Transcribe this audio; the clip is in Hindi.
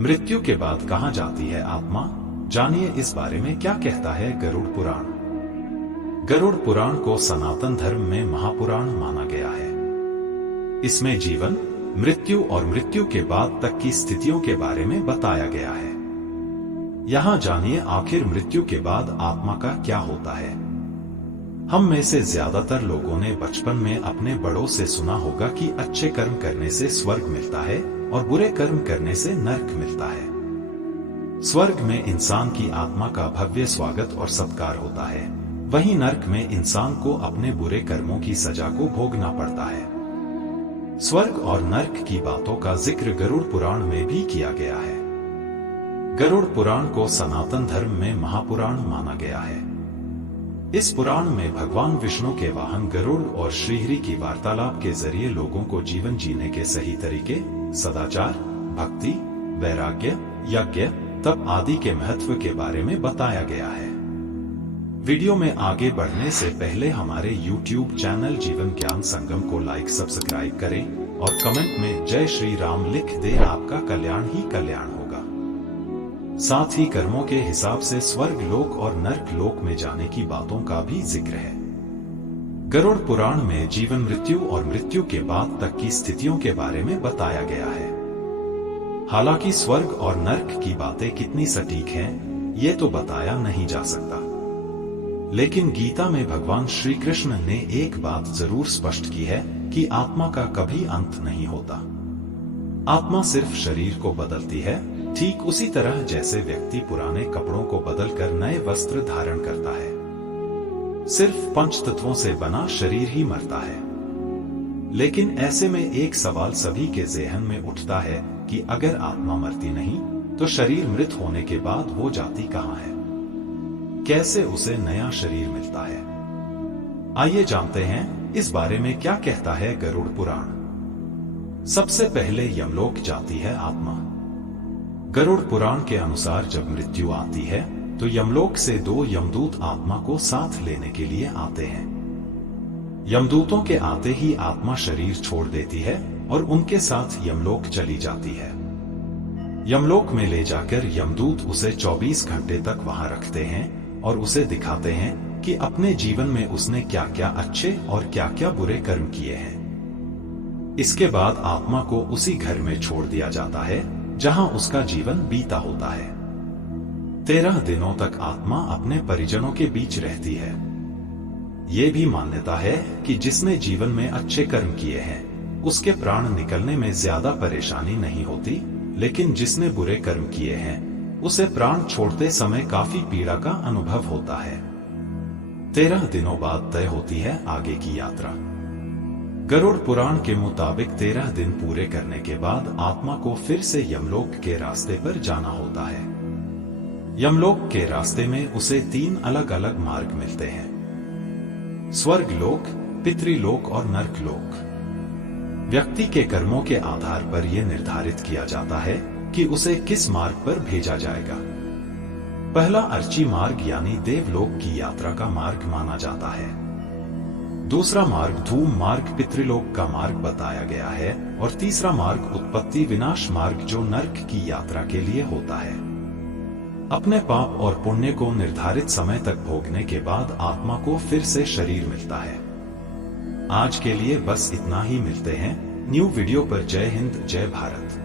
मृत्यु के बाद कहां जाती है आत्मा, जानिए इस बारे में क्या कहता है गरुड़ पुराण। गरुड़ पुराण को सनातन धर्म में महापुराण माना गया है। इसमें जीवन, मृत्यु और मृत्यु के बाद तक की स्थितियों के बारे में बताया गया है। यहां जानिए आखिर मृत्यु के बाद आत्मा का क्या होता है। हम में से ज्यादातर लोगों ने बचपन में अपने बड़ों से सुना होगा कि अच्छे कर्म करने से स्वर्ग मिलता है और बुरे कर्म करने से नरक मिलता है। स्वर्ग में इंसान की आत्मा का भव्य स्वागत और सत्कार होता है, वहीं नरक में इंसान को अपने बुरे कर्मों की सजा को भोगना पड़ता है। स्वर्ग और नरक की बातों का जिक्र गरुड़ पुराण में भी किया गया है। गरुड़ पुराण को सनातन धर्म में महापुराण माना गया है। इस पुराण में भगवान विष्णु के वाहन गरुड़ और श्रीहरि की वार्तालाप के जरिए लोगों को जीवन जीने के सही तरीके, सदाचार, भक्ति, वैराग्य, यज्ञ, तप आदि के महत्व के बारे में बताया गया है। वीडियो में आगे बढ़ने से पहले हमारे YouTube चैनल जीवन ज्ञान संगम को लाइक सब्सक्राइब करें और कमेंट में जय श्री राम लिख दे, आपका कल्याण ही कल्याण होगा। साथ ही कर्मों के हिसाब से स्वर्ग लोक और नरक लोक में जाने की बातों का भी जिक्र है। गरुड़ पुराण में जीवन, मृत्यु और मृत्यु के बाद तक की स्थितियों के बारे में बताया गया है। हालांकि स्वर्ग और नरक की बातें कितनी सटीक हैं, ये तो बताया नहीं जा सकता, लेकिन गीता में भगवान श्री कृष्ण ने एक बात जरूर स्पष्ट की है कि आत्मा का कभी अंत नहीं होता। आत्मा सिर्फ शरीर को बदलती है, ठीक उसी तरह जैसे व्यक्ति पुराने कपड़ों को बदलकर नए वस्त्र धारण करता है। सिर्फ पंच तत्वों से बना शरीर ही मरता है। लेकिन ऐसे में एक सवाल सभी के ज़हन में उठता है कि अगर आत्मा मरती नहीं तो शरीर मृत होने के बाद वो जाती कहां है, कैसे उसे नया शरीर मिलता है। आइए जानते हैं इस बारे में क्या कहता है गरुड़ पुराण। सबसे पहले यमलोक जाती है आत्मा। गरुड़ पुराण के अनुसार जब मृत्यु आती है तो यमलोक से 2 यमदूत आत्मा को साथ लेने के लिए आते हैं। यमदूतों के आते ही आत्मा शरीर छोड़ देती है और उनके साथ यमलोक चली जाती है। यमलोक में ले जाकर यमदूत उसे 24 घंटे तक वहां रखते हैं और उसे दिखाते हैं कि अपने जीवन में उसने क्या क्या अच्छे और क्या क्या बुरे कर्म किए हैं। इसके बाद आत्मा को उसी घर में छोड़ दिया जाता है जहां उसका जीवन बीता होता है। 13 दिनों तक आत्मा अपने परिजनों के बीच रहती है। ये भी मान्यता है कि जिसने जीवन में अच्छे कर्म किए हैं उसके प्राण निकलने में ज्यादा परेशानी नहीं होती, लेकिन जिसने बुरे कर्म किए हैं उसे प्राण छोड़ते समय काफी पीड़ा का अनुभव होता है। 13 दिनों बाद तय होती है आगे की यात्रा। गरुड़ पुराण के मुताबिक 13 दिन पूरे करने के बाद आत्मा को फिर से यमलोक के रास्ते पर जाना होता है। यमलोक के रास्ते में उसे 3 अलग अलग मार्ग मिलते हैं: स्वर्ग लोक, पितृलोक और नरक लोक। व्यक्ति के कर्मों के आधार पर यह निर्धारित किया जाता है कि उसे किस मार्ग पर भेजा जाएगा। पहला अर्ची मार्ग यानी देवलोक की यात्रा का मार्ग माना जाता है। दूसरा मार्ग धूम मार्ग पितृलोक का मार्ग बताया गया है और तीसरा मार्ग उत्पत्ति विनाश मार्ग जो नरक की यात्रा के लिए होता है। अपने पाप और पुण्य को निर्धारित समय तक भोगने के बाद आत्मा को फिर से शरीर मिलता है। आज के लिए बस इतना ही, मिलते हैं न्यू वीडियो पर। जय हिंद, जय भारत।